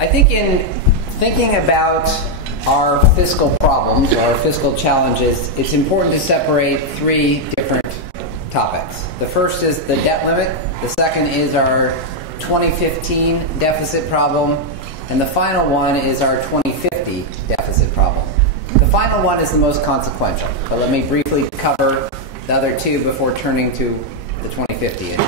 I think in thinking about our fiscal problems, or our fiscal challenges, it's important to separate three different topics. The first is the debt limit, the second is our 2015 deficit problem, and the final one is our 2050 deficit problem. The final one is the most consequential, but let me briefly cover the other two before turning to the 2050 issue.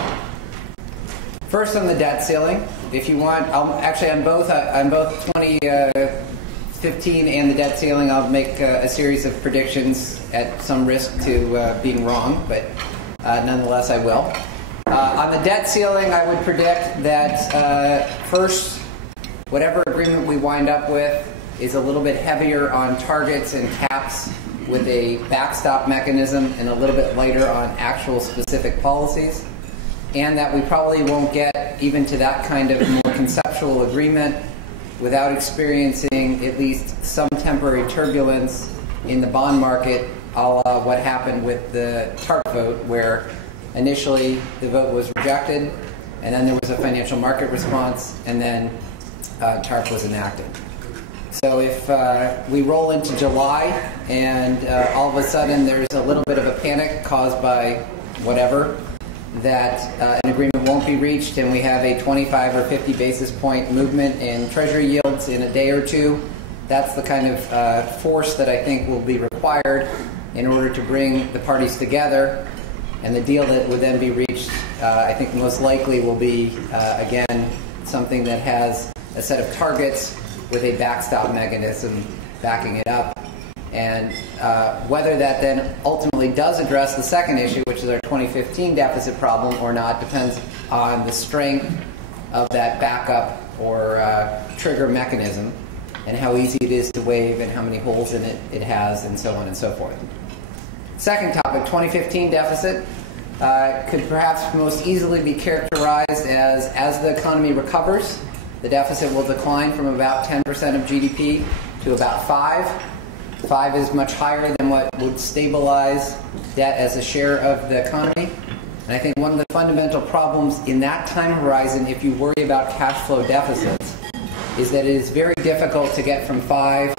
First, on the debt ceiling, if you want, actually on both 2015 and the debt ceiling, I'll make a series of predictions at some risk to being wrong, but nonetheless I will. On the debt ceiling, I would predict that first, whatever agreement we wind up with is a little bit heavier on targets and caps with a backstop mechanism and a little bit lighter on actual specific policies, and that we probably won't get even to that kind of more conceptual agreement without experiencing at least some temporary turbulence in the bond market, a la what happened with the TARP vote, where initially the vote was rejected, and then there was a financial market response, and then TARP was enacted. So if we roll into July and all of a sudden there's a little bit of a panic caused by whatever, that an agreement won't be reached and we have a 25 or 50 basis point movement in Treasury yields in a day or two, that's the kind of force that I think will be required in order to bring the parties together. And the deal that would then be reached, I think most likely will be, again, something that has a set of targets with a backstop mechanism backing it up. And whether that then ultimately does address the second issue, which is our 2015 deficit problem or not, depends on the strength of that backup or trigger mechanism and how easy it is to waive and how many holes in it has and so on and so forth. Second topic, 2015 deficit, could perhaps most easily be characterized as the economy recovers, the deficit will decline from about 10% of GDP to about 5%. 5 is much higher than what would stabilize debt as a share of the economy. And I think one of the fundamental problems in that time horizon, if you worry about cash flow deficits, is that it is very difficult to get from 5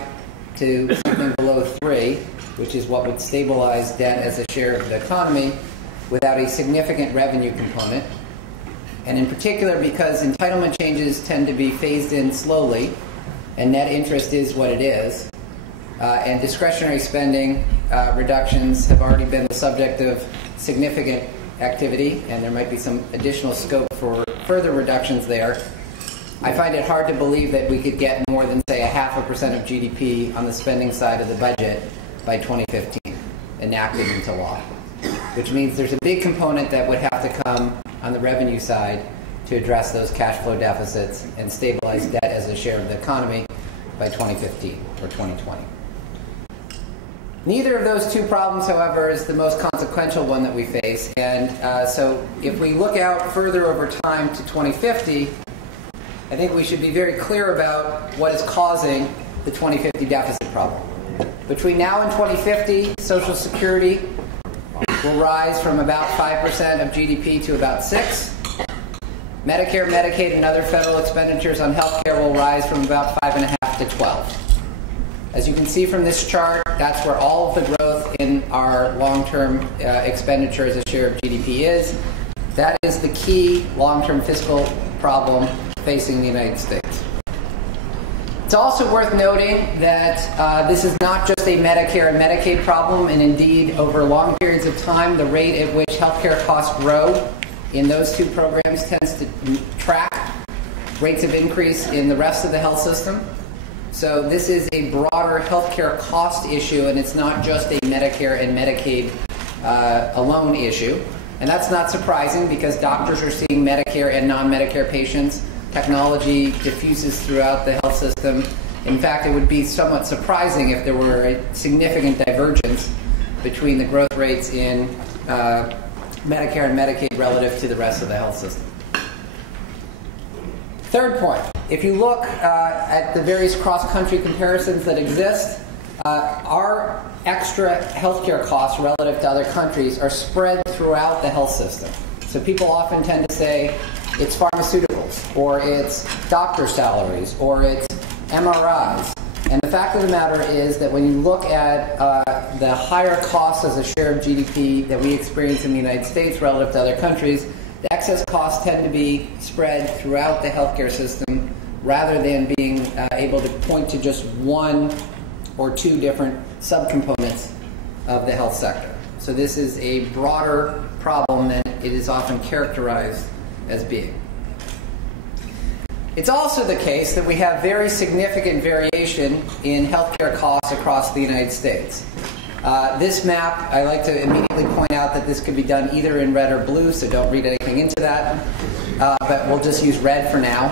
to something below 3, which is what would stabilize debt as a share of the economy, without a significant revenue component. And in particular, because entitlement changes tend to be phased in slowly, and net interest is what it is, and discretionary spending reductions have already been the subject of significant activity, and there might be some additional scope for further reductions there. I find it hard to believe that we could get more than, say, 0.5% of GDP on the spending side of the budget by 2015, enacted into law, which means there's a big component that would have to come on the revenue side to address those cash flow deficits and stabilize debt as a share of the economy by 2015 or 2020. Neither of those two problems, however, is the most consequential one that we face. And so if we look out further over time to 2050, I think we should be very clear about what is causing the 2050 deficit problem. Between now and 2050, Social Security will rise from about 5% of GDP to about 6%. Medicare, Medicaid, and other federal expenditures on health care will rise from about 5.5% to 12%. As you can see from this chart, that's where all of the growth in our long-term expenditure as a share of GDP is. That is the key long-term fiscal problem facing the United States. It's also worth noting that this is not just a Medicare and Medicaid problem, and indeed, over long periods of time, the rate at which healthcare costs grow in those two programs tends to track rates of increase in the rest of the health system. So this is a broader healthcare cost issue, and it's not just a Medicare and Medicaid alone issue. And that's not surprising because doctors are seeing Medicare and non-Medicare patients. Technology diffuses throughout the health system. In fact, it would be somewhat surprising if there were a significant divergence between the growth rates in Medicare and Medicaid relative to the rest of the health system. Third point, if you look at the various cross-country comparisons that exist, our extra healthcare costs relative to other countries are spread throughout the health system. So people often tend to say it's pharmaceuticals, or it's doctor salaries, or it's MRIs. And the fact of the matter is that when you look at the higher costs as a share of GDP that we experience in the United States relative to other countries, the excess costs tend to be spread throughout the healthcare system rather than being able to point to just one or two different subcomponents of the health sector. So this is a broader problem than it is often characterized as being. It's also the case that we have very significant variation in healthcare costs across the United States. This map, I like to immediately point out that this could be done either in red or blue, so don't read anything into that. But we'll just use red for now.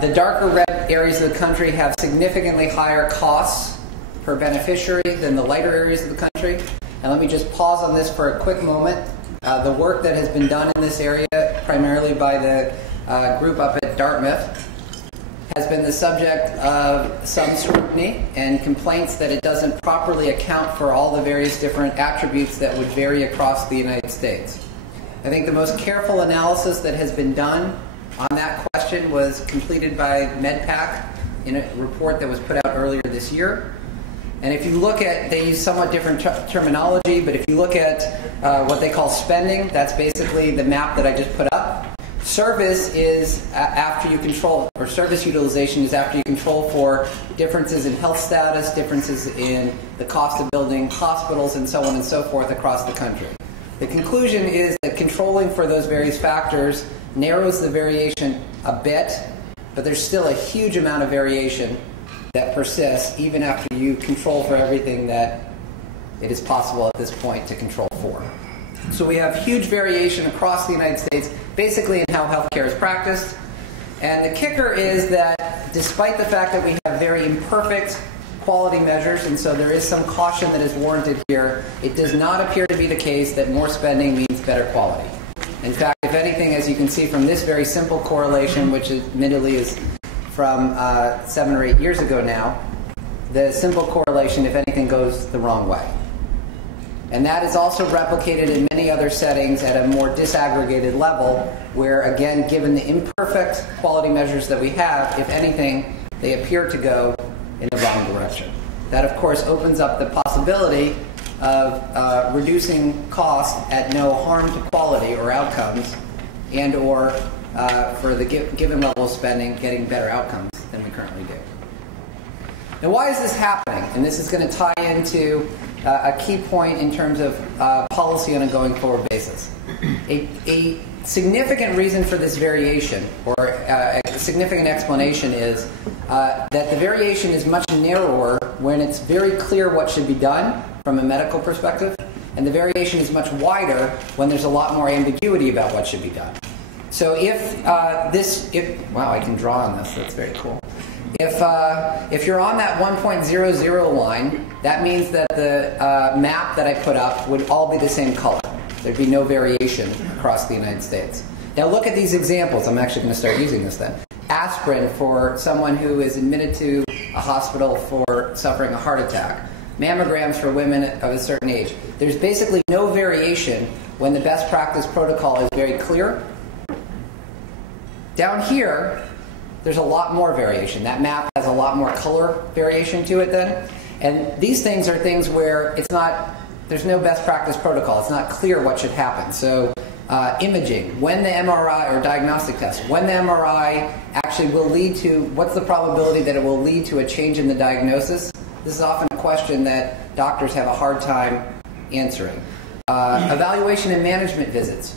The darker red areas of the country have significantly higher costs per beneficiary than the lighter areas of the country. And let me just pause on this for a quick moment. The work that has been done in this area, primarily by the group up at Dartmouth, has been the subject of some scrutiny and complaints that it doesn't properly account for all the various different attributes that would vary across the United States. I think the most careful analysis that has been done on that question was completed by MedPAC in a report that was put out earlier this year. And if you look at, they use somewhat different terminology, but if you look at what they call spending, that's basically the map that I just put up. Service is after you control, or service utilization is after you control for differences in health status, differences in the cost of building hospitals, and so on and so forth across the country. The conclusion is that controlling for those various factors narrows the variation a bit, but there's still a huge amount of variation that persists even after you control for everything that it is possible at this point to control for. So we have huge variation across the United States, basically in how healthcare is practiced. And the kicker is that despite the fact that we have very imperfect quality measures, and so there is some caution that is warranted here, it does not appear to be the case that more spending means better quality. In fact, if anything, as you can see from this very simple correlation, which admittedly is from 7 or 8 years ago now, the simple correlation, if anything, goes the wrong way. And that is also replicated in many other settings at a more disaggregated level, where, again, given the imperfect quality measures that we have, if anything, they appear to go in the wrong direction. That, of course, opens up the possibility of reducing cost at no harm to quality or outcomes, and or for the given level of spending, getting better outcomes than we currently do. Now, why is this happening? And this is going to tie into a key point in terms of policy on a going forward basis. A significant reason for this variation, or a significant explanation, is that the variation is much narrower when it's very clear what should be done from a medical perspective, and the variation is much wider when there's a lot more ambiguity about what should be done. So wow, I can draw on this, that's very cool. If you're on that 1.00 line, that means that the map that I put up would all be the same color. There'd be no variation across the United States. Now look at these examples. I'm actually going to start using this then. Aspirin for someone who is admitted to a hospital for suffering a heart attack. Mammograms for women of a certain age. There's basically no variation when the best practice protocol is very clear. Down here, there's a lot more variation. That map has a lot more color variation to it then. And these things are things where there's no best practice protocol. It's not clear what should happen. So imaging, when the MRI, or diagnostic test, when the MRI actually will lead to, what's the probability that it will lead to a change in the diagnosis? This is often a question that doctors have a hard time answering. Evaluation and management visits.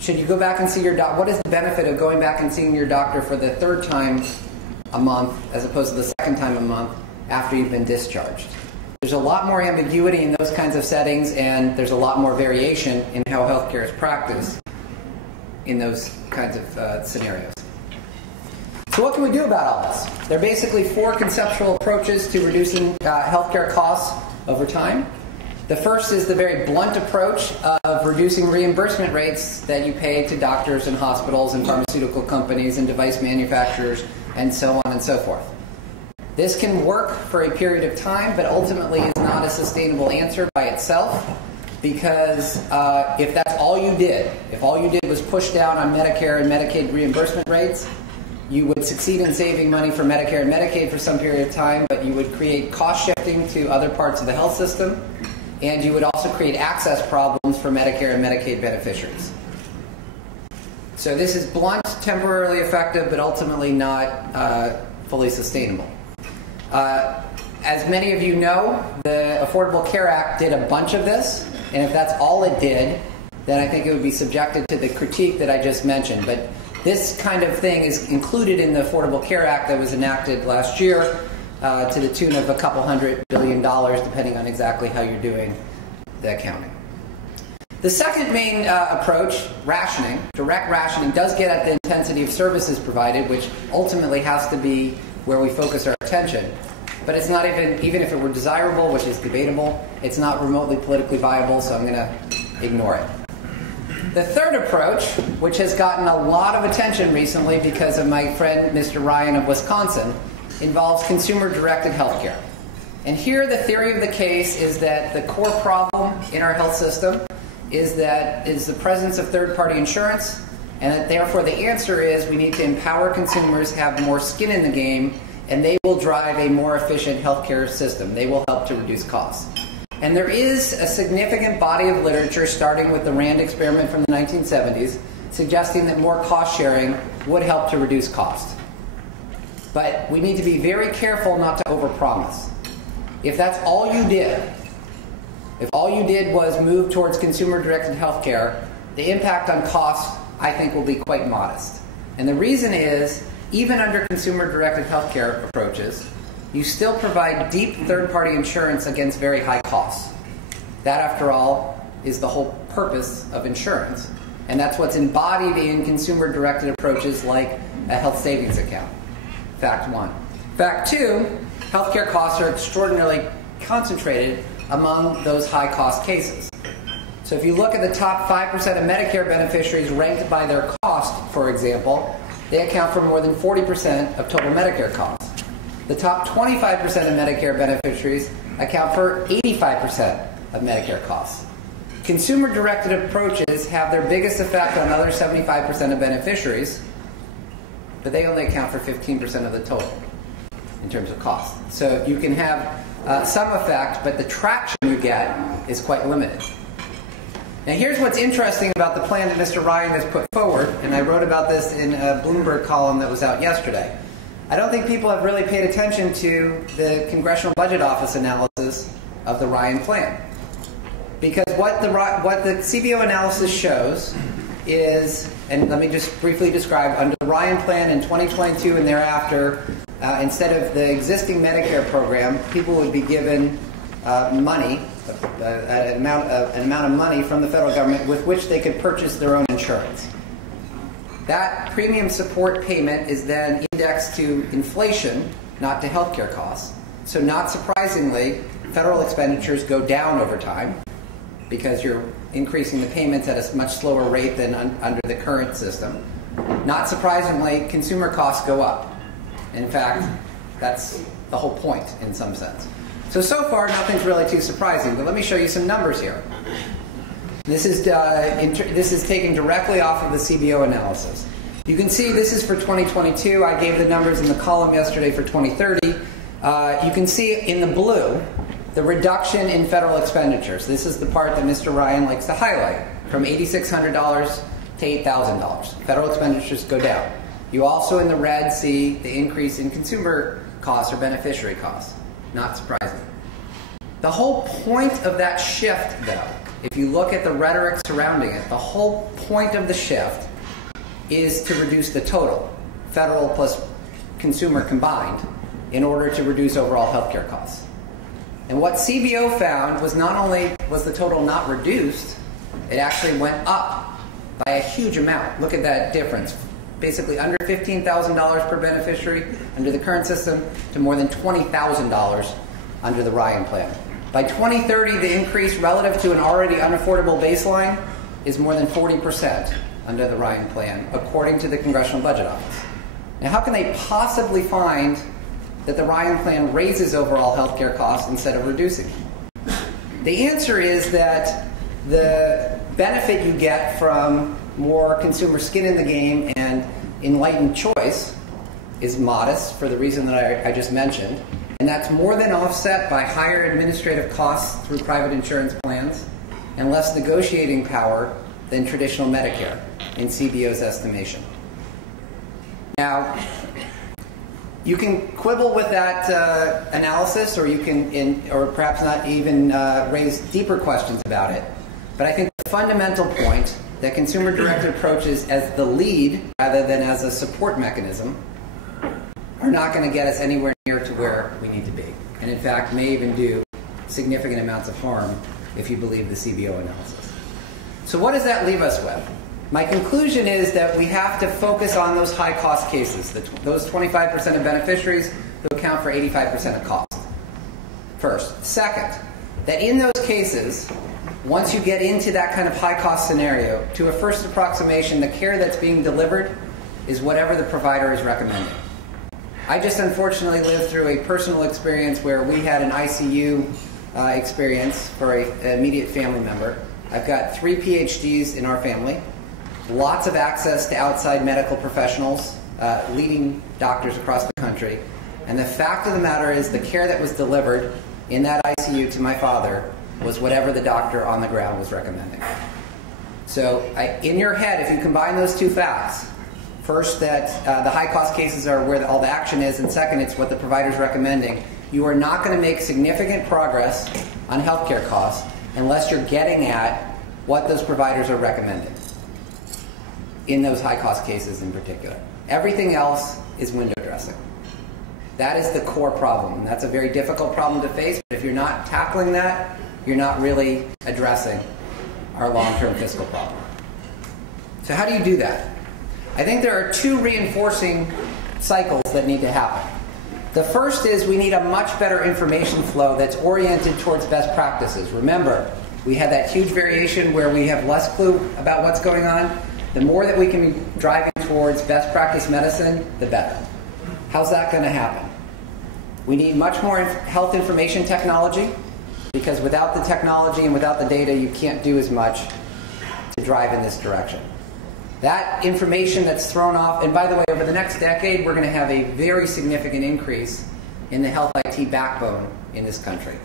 Should you go back and see your doctor? What is the benefit of going back and seeing your doctor for the third time a month as opposed to the second time a month after you've been discharged? There's a lot more ambiguity in those kinds of settings, and there's a lot more variation in how healthcare is practiced in those kinds of scenarios. So what can we do about all this? There are basically 4 conceptual approaches to reducing healthcare costs over time. The first is the very blunt approach of reducing reimbursement rates that you pay to doctors and hospitals and pharmaceutical companies and device manufacturers and so on and so forth. This can work for a period of time, but ultimately is not a sustainable answer by itself, because if that's all you did, if all you did was push down on Medicare and Medicaid reimbursement rates, You would succeed in saving money for Medicare and Medicaid for some period of time, but you would create cost shifting to other parts of the health system, and you would also create access problems for Medicare and Medicaid beneficiaries. So this is blunt, temporarily effective, but ultimately not fully sustainable. As many of you know, the Affordable Care Act did a bunch of this, and if that's all it did, then I think it would be subjected to the critique that I just mentioned. But this kind of thing is included in the Affordable Care Act that was enacted last year to the tune of a couple $100 billion, depending on exactly how you're doing the accounting. The second main approach, rationing, direct rationing, does get at the intensity of services provided, which ultimately has to be where we focus our attention. But it's not even if it were desirable, which is debatable, it's not remotely politically viable, so I'm going to ignore it. The third approach, which has gotten a lot of attention recently because of my friend Mr. Ryan of Wisconsin, involves consumer-directed healthcare. And here the theory of the case is that the core problem in our health system is the presence of third-party insurance, and that therefore the answer is we need to empower consumers, have more skin in the game, and they will drive a more efficient healthcare system. They will help to reduce costs. And there is a significant body of literature, starting with the RAND experiment from the 1970s, suggesting that more cost sharing would help to reduce cost. But we need to be very careful not to overpromise. If that's all you did, if all you did was move towards consumer-directed healthcare, the impact on cost, I think, will be quite modest. And the reason is, even under consumer-directed healthcare approaches, you still provide deep third-party insurance against very high costs. That, after all, is the whole purpose of insurance. And that's what's embodied in consumer-directed approaches like a health savings account. Fact one. Fact two, healthcare costs are extraordinarily concentrated among those high-cost cases. So if you look at the top 5% of Medicare beneficiaries ranked by their cost, for example, they account for more than 40% of total Medicare costs. The top 25% of Medicare beneficiaries account for 85% of Medicare costs. Consumer-directed approaches have their biggest effect on other 75% of beneficiaries, but they only account for 15% of the total in terms of cost. So you can have some effect, but the traction you get is quite limited. Now here's what's interesting about the plan that Mr. Ryan has put forward, and I wrote about this in a Bloomberg column that was out yesterday. I don't think people have really paid attention to the Congressional Budget Office analysis of the Ryan plan. Because what the CBO analysis shows is, and let me just briefly describe, under the Ryan plan in 2022 and thereafter, instead of the existing Medicare program, people would be given money, an amount of money from the federal government with which they could purchase their own insurance. That premium support payment is then indexed to inflation, not to healthcare costs. So not surprisingly, federal expenditures go down over time because you're increasing the payments at a much slower rate than under the current system. Not surprisingly, consumer costs go up. In fact, that's the whole point in some sense. So far, nothing's really too surprising, but let me show you some numbers here. This is taken directly off of the CBO analysis. You can see this is for 2022. I gave the numbers in the column yesterday for 2030. You can see in the blue the reduction in federal expenditures. This is the part that Mr. Ryan likes to highlight, from $8,600 to $8,000. Federal expenditures go down. You also in the red see the increase in consumer costs or beneficiary costs. Not surprising. The whole point of that shift, though, if you look at the rhetoric surrounding it, the whole point of the shift is to reduce the total, federal plus consumer combined, in order to reduce overall healthcare costs. And what CBO found was not only was the total not reduced, it actually went up by a huge amount. Look at that difference. Basically under $15,000 per beneficiary under the current system to more than $20,000 under the Ryan plan. By 2030, the increase relative to an already unaffordable baseline is more than 40% under the Ryan plan, according to the Congressional Budget Office. Now, how can they possibly find that the Ryan plan raises overall healthcare costs instead of reducing them? The answer is that the benefit you get from more consumer skin in the game and enlightened choice is modest for the reason that I just mentioned, and that's more than offset by higher administrative costs through private insurance plans and less negotiating power than traditional Medicare in CBO's estimation. Now, you can quibble with that analysis, or you can, or perhaps not even raise deeper questions about it. But I think the fundamental point that consumer-directed approaches as the lead rather than as a support mechanism are not going to get us anywhere near to where we need to be. And in fact, may even do significant amounts of harm if you believe the CBO analysis. So what does that leave us with? My conclusion is that we have to focus on those high-cost cases, those 25% of beneficiaries who account for 85% of cost. First. Second, that in those cases, once you get into that kind of high-cost scenario, to a first approximation, the care that's being delivered is whatever the provider is recommending. I just unfortunately lived through a personal experience where we had an ICU experience for an immediate family member. I've got 3 PhDs in our family, lots of access to outside medical professionals, leading doctors across the country. And the fact of the matter is the care that was delivered in that ICU to my father was whatever the doctor on the ground was recommending. So in your head, if you combine those two facts, first, that the high-cost cases are where all the action is, and second, it's what the provider's recommending, you are not going to make significant progress on healthcare costs unless you're getting at what those providers are recommending in those high-cost cases in particular. Everything else is window dressing. That is the core problem, and that's a very difficult problem to face, but if you're not tackling that, you're not really addressing our long-term fiscal problem. So how do you do that? I think there are 2 reinforcing cycles that need to happen. The first is we need a much better information flow that's oriented towards best practices. Remember, we had that huge variation where we have less clue about what's going on. The more that we can be driving towards best practice medicine, the better. How's that going to happen? We need much more health information technology, because without the technology and without the data, you can't do as much to drive in this direction. That information that's thrown off, and by the way, over the next decade, we're going to have a very significant increase in the health IT backbone in this country.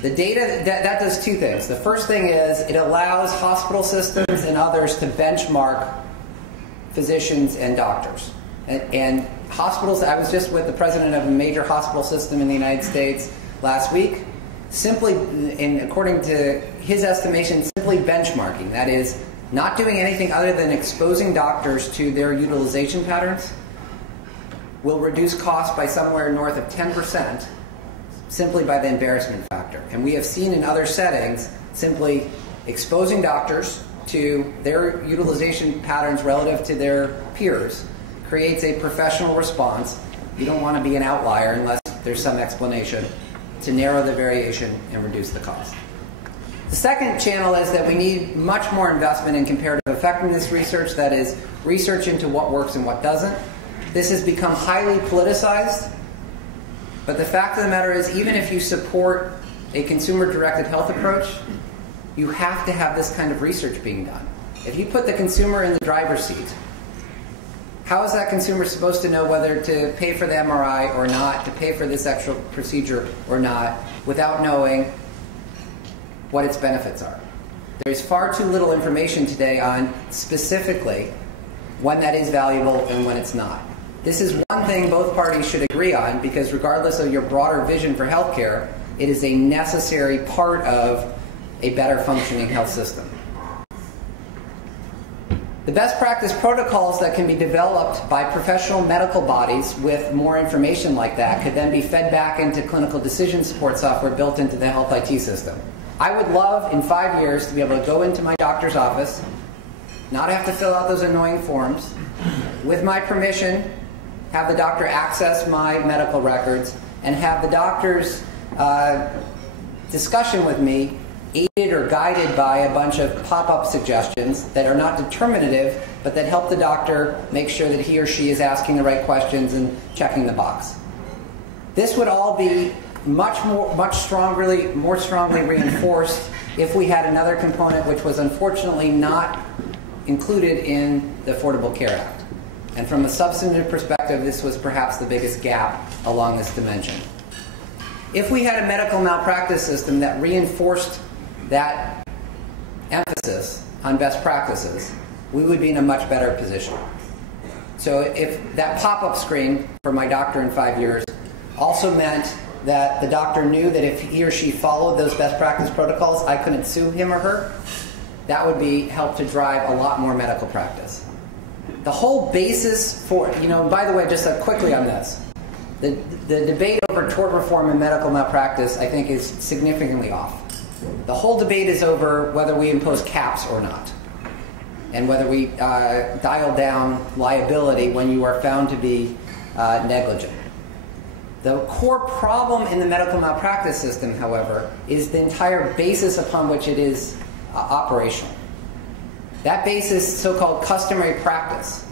The data, that does 2 things. The first thing is it allows hospital systems and others to benchmark physicians and doctors. And hospitals, I was just with the president of a major hospital system in the United States last week, simply, and according to his estimation, simply benchmarking, that is, not doing anything other than exposing doctors to their utilization patterns, will reduce costs by somewhere north of 10% simply by the embarrassment factor. And we have seen in other settings, simply exposing doctors to their utilization patterns relative to their peers creates a professional response. You don't want to be an outlier unless there's some explanation to narrow the variation and reduce the cost. The second channel is that we need much more investment in comparative effectiveness research, that is, research into what works and what doesn't. This has become highly politicized, but the fact of the matter is, even if you support a consumer-directed health approach, you have to have this kind of research being done. If you put the consumer in the driver's seat, how is that consumer supposed to know whether to pay for the MRI or not, to pay for this extra procedure or not, without knowing what its benefits are? There's far too little information today on specifically when that is valuable and when it's not. This is one thing both parties should agree on, because regardless of your broader vision for healthcare, it is a necessary part of a better functioning health system. The best practice protocols that can be developed by professional medical bodies with more information like that could then be fed back into clinical decision support software built into the health IT system. I would love, in 5 years, to be able to go into my doctor's office, not have to fill out those annoying forms, with my permission, have the doctor access my medical records, and have the doctor's discussion with me aided or guided by a bunch of pop-up suggestions that are not determinative, but that help the doctor make sure that he or she is asking the right questions and checking the box. This would all be more strongly reinforced if we had another component which was unfortunately not included in the Affordable Care Act. And from a substantive perspective, this was perhaps the biggest gap along this dimension. If we had a medical malpractice system that reinforced that emphasis on best practices, we would be in a much better position. So if that pop-up screen for my doctor in 5 years also meant that the doctor knew that if he or she followed those best practice protocols, I couldn't sue him or her, that would help to drive a lot more medical practice. The whole basis for, by the way, just quickly on this, the debate over tort reform and medical malpractice, I think, is significantly off. The whole debate is over whether we impose caps or not, and whether we dial down liability when you are found to be negligent. The core problem in the medical malpractice system, however, is the entire basis upon which it is operational. That basis, so-called customary practice,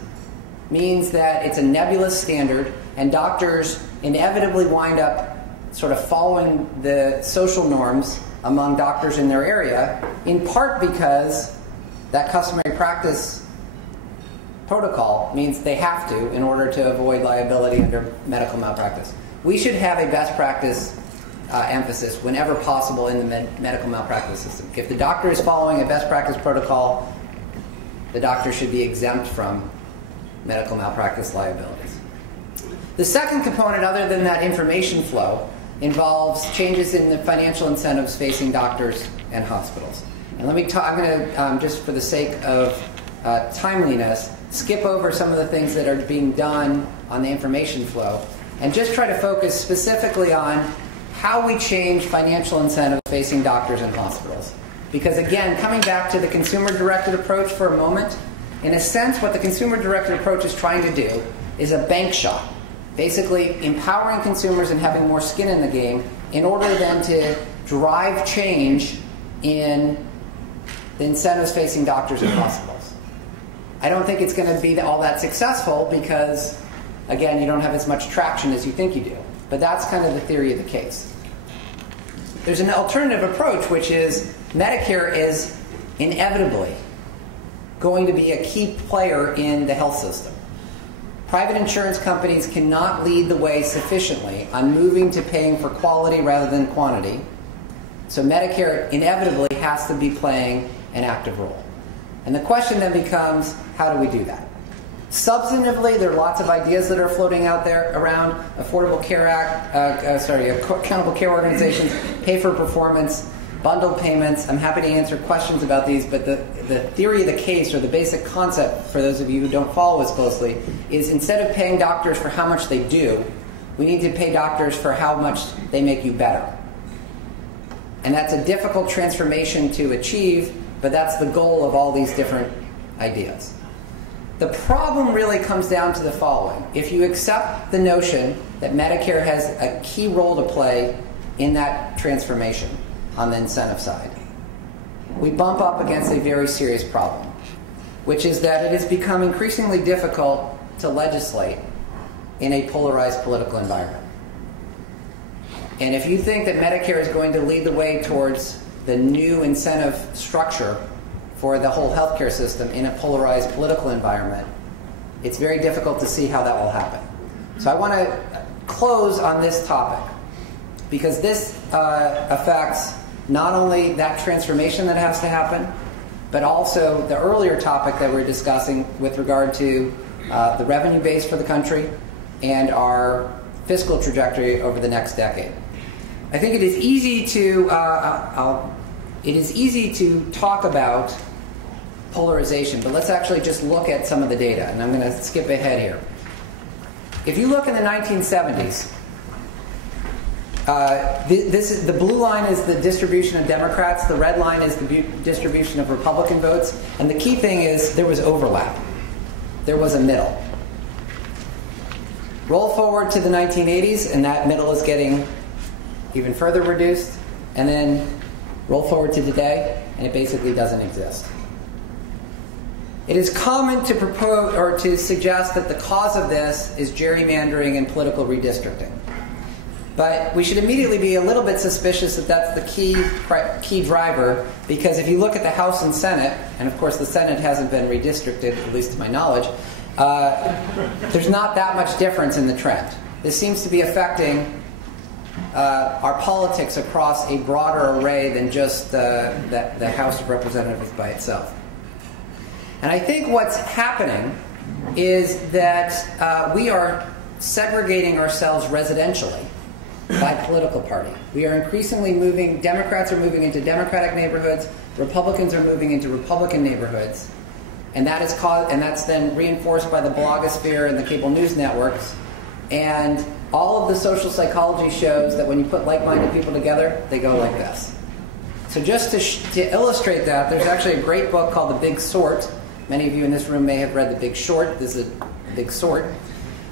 means that it's a nebulous standard, and doctors inevitably wind up sort of following the social norms among doctors in their area, in part because that customary practice protocol means they have to in order to avoid liability under medical malpractice. We should have a best practice emphasis whenever possible in the medical malpractice system. If the doctor is following a best practice protocol, the doctor should be exempt from medical malpractice liabilities. The second component, other than that information flow, involves changes in the financial incentives facing doctors and hospitals. And let me talk, I'm going to, just for the sake of timeliness, skip over some of the things that are being done on the information flow and just try to focus specifically on how we change financial incentives facing doctors and hospitals. Because again, coming back to the consumer-directed approach for a moment, in a sense what the consumer-directed approach is trying to do is a bank shot, basically empowering consumers and having more skin in the game in order then to drive change in the incentives facing doctors and hospitals. I don't think it's going to be all that successful because, again, you don't have as much traction as you think you do. But that's kind of the theory of the case. There's an alternative approach, which is Medicare is inevitably going to be a key player in the health system. Private insurance companies cannot lead the way sufficiently on moving to paying for quality rather than quantity. So Medicare inevitably has to be playing an active role. And the question then becomes, how do we do that? Substantively, there are lots of ideas that are floating out there around Affordable Care Act, accountable care organizations, pay for performance, bundled payments. I'm happy to answer questions about these, but the theory of the case, or the basic concept, for those of you who don't follow us closely, is instead of paying doctors for how much they do, we need to pay doctors for how much they make you better. And that's a difficult transformation to achieve, but that's the goal of all these different ideas. The problem really comes down to the following. If you accept the notion that Medicare has a key role to play in that transformation on the incentive side, we bump up against a very serious problem, which is that it has become increasingly difficult to legislate in a polarized political environment. And if you think that Medicare is going to lead the way towards the new incentive structure for the whole healthcare system in a polarized political environment, it's very difficult to see how that will happen. So I want to close on this topic, because this affects not only that transformation that has to happen, but also the earlier topic that we're discussing with regard to the revenue base for the country and our fiscal trajectory over the next decade. I think it is easy to talk about polarization, but let's actually just look at some of the data, and I'm going to skip ahead here. If you look in the 1970s, the blue line is the distribution of Democrats, the red line is the distribution of Republican votes, and the key thing is there was overlap. There was a middle. Roll forward to the 1980s, and that middle is getting even further reduced, and then roll forward to today, and it basically doesn't exist. It is common to propose or to suggest that the cause of this is gerrymandering and political redistricting. But we should immediately be a little bit suspicious that that's the key driver, because if you look at the House and Senate, and of course the Senate hasn't been redistricted, at least to my knowledge, there's not that much difference in the trend. This seems to be affecting our politics across a broader array than just the House of Representatives by itself. And I think what's happening is that we are segregating ourselves residentially by political party. We are increasingly moving, Democrats are moving into Democratic neighborhoods, Republicans are moving into Republican neighborhoods, and that's then reinforced by the blogosphere and the cable news networks. And all of the social psychology shows that when you put like-minded people together, they go like this. So just to illustrate that, there's actually a great book called The Big Sort. Many of you in this room may have read The Big Short. This is a Big Sort.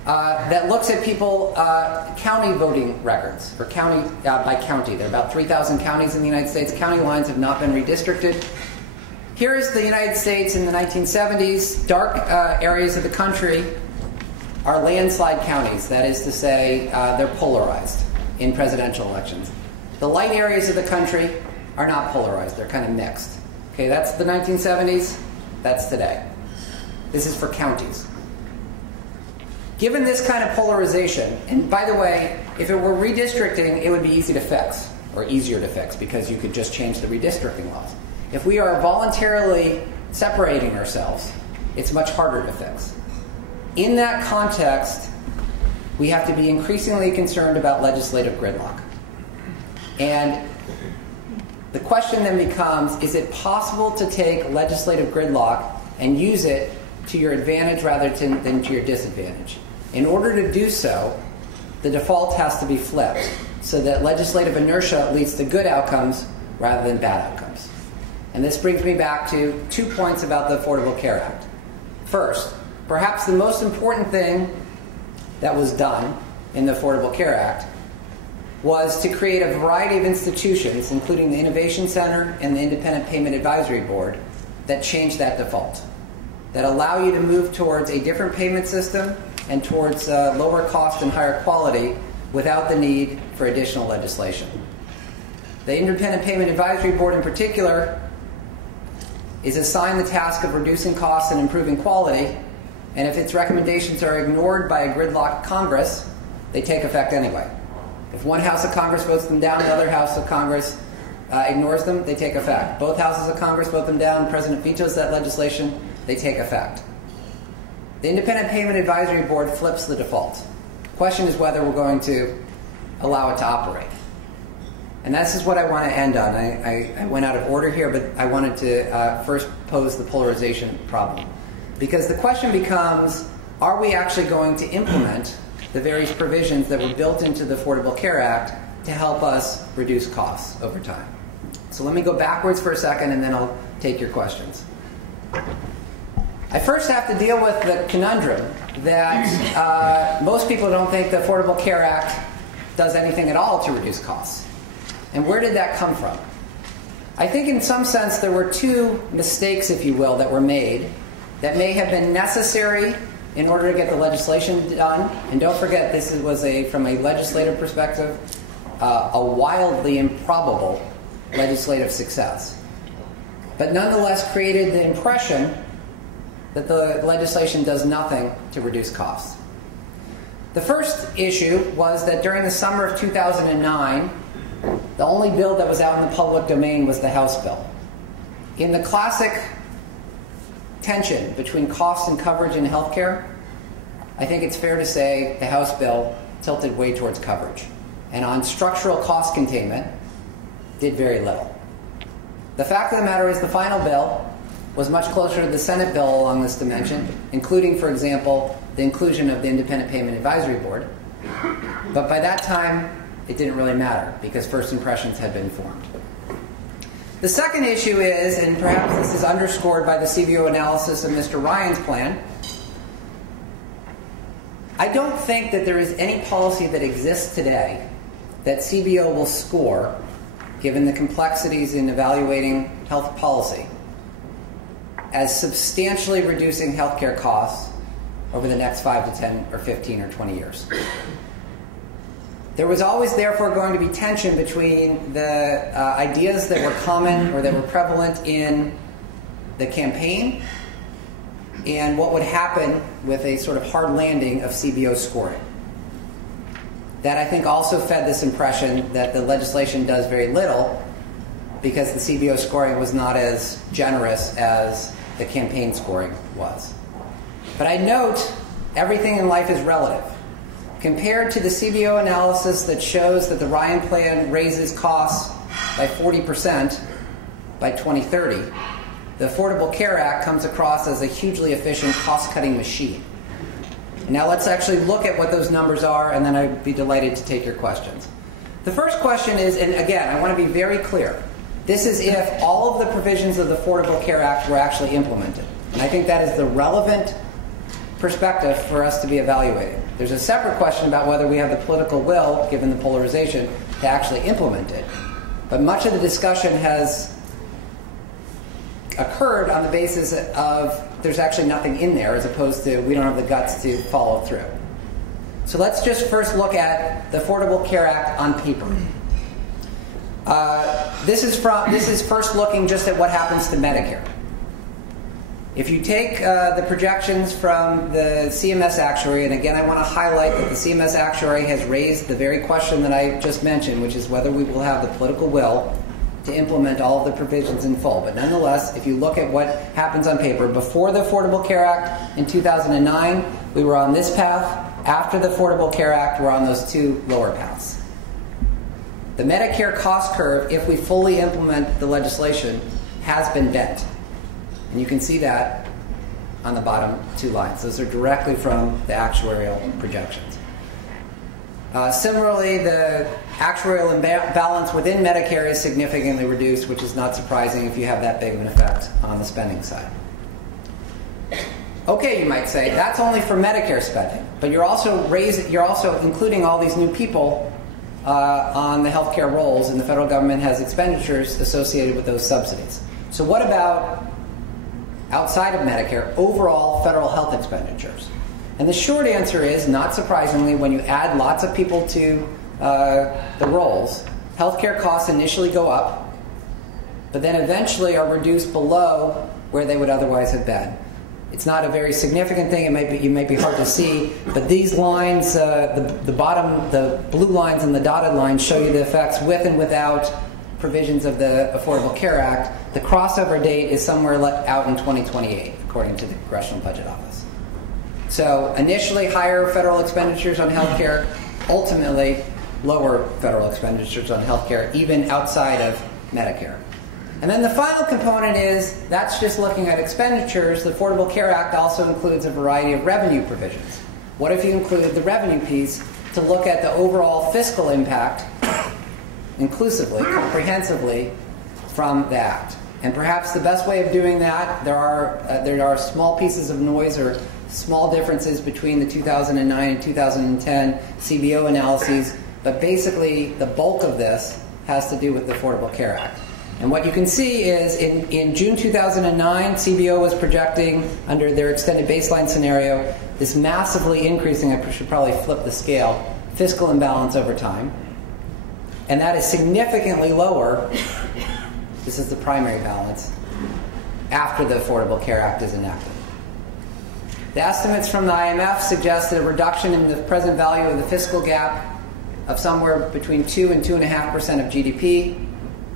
That looks at people, county voting records, or county by county. There are about 3,000 counties in the United States. County lines have not been redistricted. Here is the United States in the 1970s. Dark areas of the country are landslide counties. That is to say, they're polarized in presidential elections. The light areas of the country are not polarized. They're kind of mixed. Okay, that's the 1970s. That's today. This is for counties. Given this kind of polarization, and by the way, if it were redistricting, it would be easy to fix, or easier to fix, because you could just change the redistricting laws. If we are voluntarily separating ourselves, it's much harder to fix. In that context, we have to be increasingly concerned about legislative gridlock. And the question then becomes, is it possible to take legislative gridlock and use it to your advantage rather than to your disadvantage? In order to do so, the default has to be flipped so that legislative inertia leads to good outcomes rather than bad outcomes. And this brings me back to 2 points about the Affordable Care Act. First, perhaps the most important thing that was done in the Affordable Care Act was to create a variety of institutions, including the Innovation Center and the Independent Payment Advisory Board, that change that default, that allow you to move towards a different payment system and towards lower cost and higher quality without the need for additional legislation. The Independent Payment Advisory Board in particular is assigned the task of reducing costs and improving quality, and if its recommendations are ignored by a gridlocked Congress, they take effect anyway. If one House of Congress votes them down, the other House of Congress ignores them, they take effect. Both Houses of Congress vote them down, the President vetoes that legislation, they take effect. The Independent Payment Advisory Board flips the default. The question is whether we're going to allow it to operate. And this is what I want to end on. I went out of order here, but I wanted to first pose the polarization problem. Because the question becomes, are we actually going to implement the various provisions that were built into the Affordable Care Act to help us reduce costs over time? So let me go backwards for a second, and then I'll take your questions. I first have to deal with the conundrum that most people don't think the Affordable Care Act does anything at all to reduce costs. And where did that come from? I think in some sense there were two mistakes, if you will, that were made that may have been necessary in order to get the legislation done. And don't forget, this was from a legislative perspective, a wildly improbable legislative success. But nonetheless created the impression that the legislation does nothing to reduce costs. The first issue was that during the summer of 2009, the only bill that was out in the public domain was the House bill. In the classic tension between cost and coverage in healthcare, I think it's fair to say the House bill tilted way towards coverage. And on structural cost containment, did very little. The fact of the matter is the final bill was much closer to the Senate bill along this dimension, including, for example, the inclusion of the Independent Payment Advisory Board. But by that time, it didn't really matter because first impressions had been formed. The second issue is, and perhaps this is underscored by the CBO analysis of Mr. Ryan's plan, I don't think that there is any policy that exists today that CBO will score, given the complexities in evaluating health policy, as substantially reducing healthcare costs over the next 5 to 10 or 15 or 20 years. There was always, therefore, going to be tension between the ideas that were common or that were prevalent in the campaign and what would happen with a sort of hard landing of CBO scoring. That, I think, also fed this impression that the legislation does very little because the CBO scoring was not as generous as the campaign scoring was. But I note everything in life is relative. Compared to the CBO analysis that shows that the Ryan plan raises costs by 40% by 2030, the Affordable Care Act comes across as a hugely efficient cost-cutting machine. Now let's actually look at what those numbers are, and then I'd be delighted to take your questions. The first question is, and again, I want to be very clear, this is if all of the provisions of the Affordable Care Act were actually implemented. And I think that is the relevant perspective for us to be evaluating. There's a separate question about whether we have the political will, given the polarization, to actually implement it. But much of the discussion has occurred on the basis of there's actually nothing in there, as opposed to we don't have the guts to follow through. So let's just first look at the Affordable Care Act on paper. This is first looking just at what happens to Medicare. If you take the projections from the CMS actuary, and again I want to highlight that the CMS actuary has raised the very question that I just mentioned, which is whether we will have the political will to implement all of the provisions in full. But nonetheless, if you look at what happens on paper, before the Affordable Care Act in 2009, we were on this path. After the Affordable Care Act, we're on those two lower paths. The Medicare cost curve, if we fully implement the legislation, has been bent. And you can see that on the bottom two lines. Those are directly from the actuarial projections. Similarly, the actuarial imbalance within Medicare is significantly reduced, which is not surprising if you have that big of an effect on the spending side. Okay, you might say, that's only for Medicare spending, but you're also including all these new people on the healthcare rolls, and the federal government has expenditures associated with those subsidies. So what about outside of Medicare, overall federal health expenditures? And the short answer is, not surprisingly, when you add lots of people to the rolls, healthcare costs initially go up, but then eventually are reduced below where they would otherwise have been. It's not a very significant thing. It may be hard to see, but these lines, the blue lines and the dotted lines show you the effects with and without provisions of the Affordable Care Act. The crossover date is somewhere out in 2028, according to the Congressional Budget Office. So initially higher federal expenditures on healthcare, ultimately lower federal expenditures on healthcare, even outside of Medicare. And then the final component is, that's just looking at expenditures. The Affordable Care Act also includes a variety of revenue provisions. What if you include the revenue piece to look at the overall fiscal impact, inclusively, comprehensively, from the Act? And perhaps the best way of doing that, there are small pieces of noise or small differences between the 2009 and 2010 CBO analyses, but basically the bulk of this has to do with the Affordable Care Act. And what you can see is in June 2009, CBO was projecting, under their extended baseline scenario, this massively increasing, I should probably flip the scale, fiscal imbalance over time. And that is significantly lower, this is the primary balance, after the Affordable Care Act is enacted. The estimates from the IMF suggest a reduction in the present value of the fiscal gap of somewhere between 2 and 2.5% of GDP,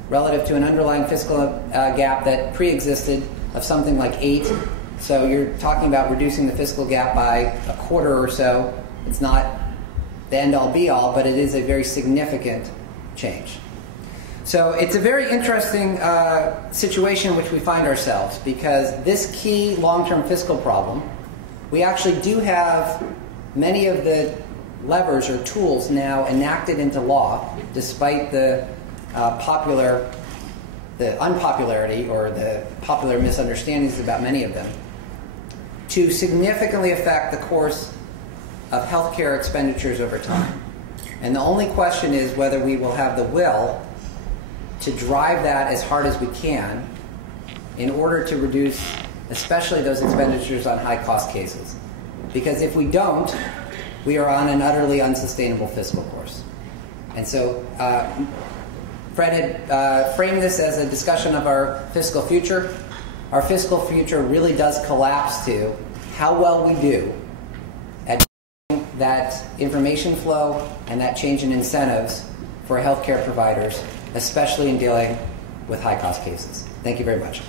relative to an underlying fiscal gap that pre-existed of something like 8. So you're talking about reducing the fiscal gap by a quarter or so. It's not the end-all be-all, but it is a very significant change. So it's a very interesting situation in which we find ourselves, because this key long-term fiscal problem, we actually do have many of the levers or tools now enacted into law, despite the unpopularity or the popular misunderstandings about many of them, to significantly affect the course of healthcare expenditures over time. And the only question is whether we will have the will to drive that as hard as we can in order to reduce especially those expenditures on high-cost cases. Because if we don't, we are on an utterly unsustainable fiscal course. And so Fred had framed this as a discussion of our fiscal future. our fiscal future really does collapse to how well we do at that information flow and that change in incentives for healthcare providers, especially in dealing with high-cost cases. Thank you very much.